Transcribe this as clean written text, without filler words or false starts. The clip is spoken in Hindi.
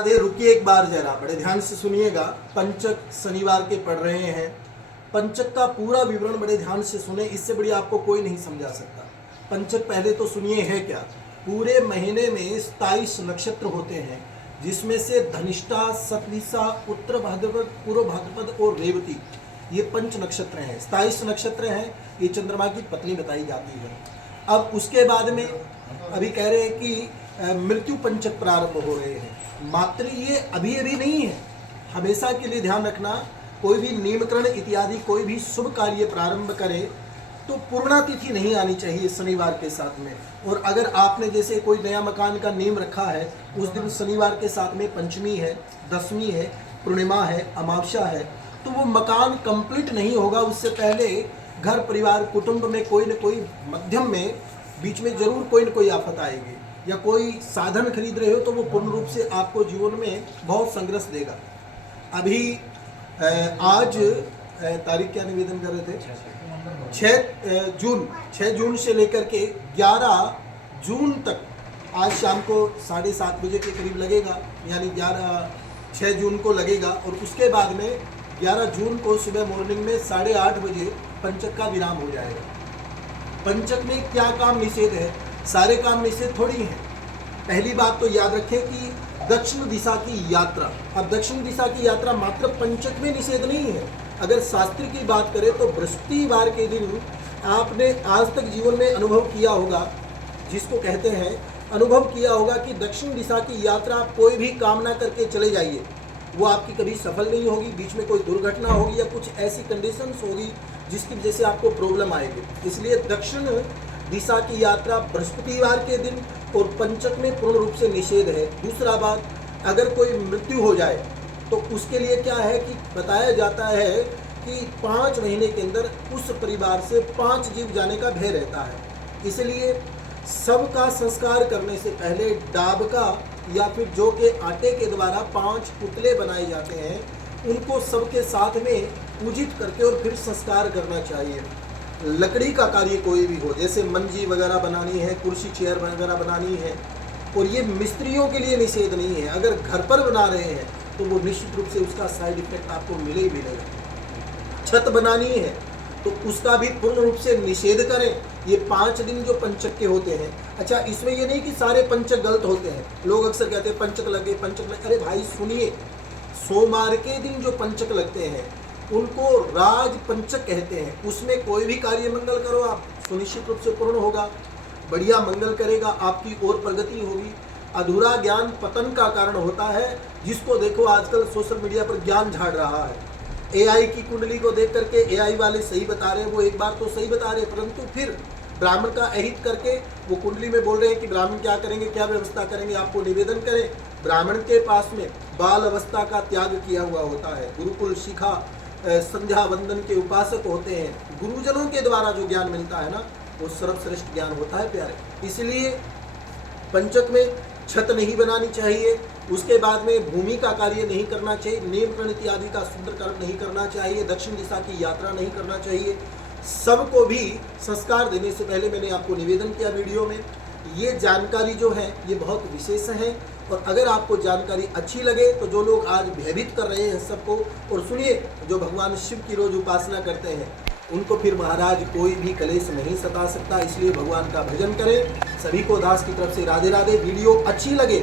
राधे, रुकिए एक बार जरा, बड़े ध्यान से सुनिएगा। पंचक शनिवार के पढ़ रहे हैं, पंचक का पूरा विवरण बड़े ध्यान से सुने, इससे बड़ी आपको कोई नहीं समझा सकता। पंचक पहले तो सुनिए है क्या। पूरे महीने में 27 नक्षत्र होते हैं, जिसमें से धनिष्ठा, शतभिषा, उत्तर भाद्रपद, पूर्व भाद्रपद और रेवती, ये पंच नक्षत्र हैं। 27 नक्षत्र हैं, ये चंद्रमा की पत्नी बताई जाती है। अब उसके बाद में अभी कह रहे हैं कि मृत्यु पंचक प्रारंभ हो रहे हैं, मात्र ये अभी अभी नहीं है, हमेशा के लिए ध्यान रखना। कोई भी नियमकरण इत्यादि कोई भी शुभ कार्य प्रारंभ करे तो पूर्णा तिथि नहीं आनी चाहिए शनिवार के साथ में। और अगर आपने जैसे कोई नया मकान का नियम रखा है, उस दिन शनिवार के साथ में पंचमी है, दशमी है, पूर्णिमा है, अमावस्या है, तो वो मकान कंप्लीट नहीं होगा। उससे पहले घर परिवार कुटुंब में कोई न कोई मध्यम में बीच में जरूर कोई न कोई आफत आएगी, या कोई साधन खरीद रहे हो तो वो पूर्ण रूप से आपको जीवन में बहुत संघर्ष देगा। अभी आज तारीख क्या निवेदन कर रहे थे, 6 जून से लेकर के 11 जून तक, आज शाम को 7:30 बजे के करीब लगेगा, यानी 6 जून को लगेगा। और उसके बाद में 11 जून को सुबह मॉर्निंग में 8:30 बजे पंचक का विराम हो जाएगा। पंचक में क्या काम निषेध है? सारे काम निषेध थोड़ी हैं। पहली बात तो याद रखें कि दक्षिण दिशा की यात्रा, अब दक्षिण दिशा की यात्रा मात्र पंचक में निषेध नहीं है। अगर शास्त्र की बात करें तो बृहस्पतिवार के दिन आपने आज तक जीवन में अनुभव किया होगा, जिसको कहते हैं अनुभव किया होगा कि दक्षिण दिशा की यात्रा आप कोई भी कामना करके चले जाइए, वो आपकी कभी सफल नहीं होगी। बीच में कोई दुर्घटना होगी या कुछ ऐसी कंडीशंस होगी जिसकी वजह से आपको प्रॉब्लम आएगी। इसलिए दक्षिण दिशा की यात्रा बृहस्पतिवार के दिन और पंचक में पूर्ण रूप से निषेध है। दूसरा बात, अगर कोई मृत्यु हो जाए तो उसके लिए क्या है कि बताया जाता है कि 5 महीने के अंदर उस परिवार से 5 जीव जाने का भय रहता है। इसलिए सबका संस्कार करने से पहले डाबका या फिर जौ के आटे के द्वारा 5 पुतले बनाए जाते हैं, उनको सबके साथ में पूजित करके और फिर संस्कार करना चाहिए। लकड़ी का कार्य कोई भी हो, जैसे मंजी वगैरह बनानी है, कुर्सी चेयर वगैरह बनानी है, और ये मिस्त्रियों के लिए निषेध नहीं है। अगर घर पर बना रहे हैं तो वो निश्चित रूप से उसका साइड इफेक्ट आपको मिले ही मिलेगा। छत बनानी है तो उसका भी पूर्ण रूप से निषेध करें। ये 5 दिन जो पंचक के होते हैं, अच्छा इसमें ये नहीं कि सारे पंचक गलत होते हैं। लोग अक्सर कहते हैं पंचक लगे, पंचक लगे। अरे भाई सुनिए, सोमवार के दिन जो पंचक लगते हैं उनको राज पंचक कहते हैं। उसमें कोई भी कार्य मंगल करो आप, सुनिश्चित रूप से पूर्ण होगा, बढ़िया मंगल करेगा, आपकी ओर प्रगति होगी। अधूरा ज्ञान पतन का कारण होता है। जिसको देखो आजकल सोशल मीडिया पर ज्ञान झाड़ रहा है, एआई की कुंडली को देख करके एआई वाले सही बता रहे हैं, वो एक बार तो सही बता रहे हैं, परंतु फिर ब्राह्मण का अहित करके वो कुंडली में बोल रहे हैं कि ब्राह्मण क्या करेंगे, क्या व्यवस्था करेंगे। आपको निवेदन करें, ब्राह्मण के पास में बाल अवस्था का त्याग किया हुआ होता है। गुरुकुल शिखा संध्या वंदन के उपासक होते हैं। गुरुजनों के द्वारा जो ज्ञान मिलता है ना, वो सर्वश्रेष्ठ ज्ञान होता है प्यारे। इसलिए पंचक में छत नहीं बनानी चाहिए। उसके बाद में भूमि का कार्य नहीं करना चाहिए, नियमकरण इत्यादि का सुंदरकरण नहीं करना चाहिए, दक्षिण दिशा की यात्रा नहीं करना चाहिए। सबको भी संस्कार देने से पहले मैंने आपको निवेदन किया वीडियो में, ये जानकारी जो है ये बहुत विशेष है। और अगर आपको जानकारी अच्छी लगे तो जो लोग आज भयभीत कर रहे हैं सबको, और सुनिए, जो भगवान शिव की रोज उपासना करते हैं उनको फिर महाराज कोई भी कलेश नहीं सता सकता। इसलिए भगवान का भजन करें। सभी को दास की तरफ से राधे राधे। वीडियो अच्छी लगे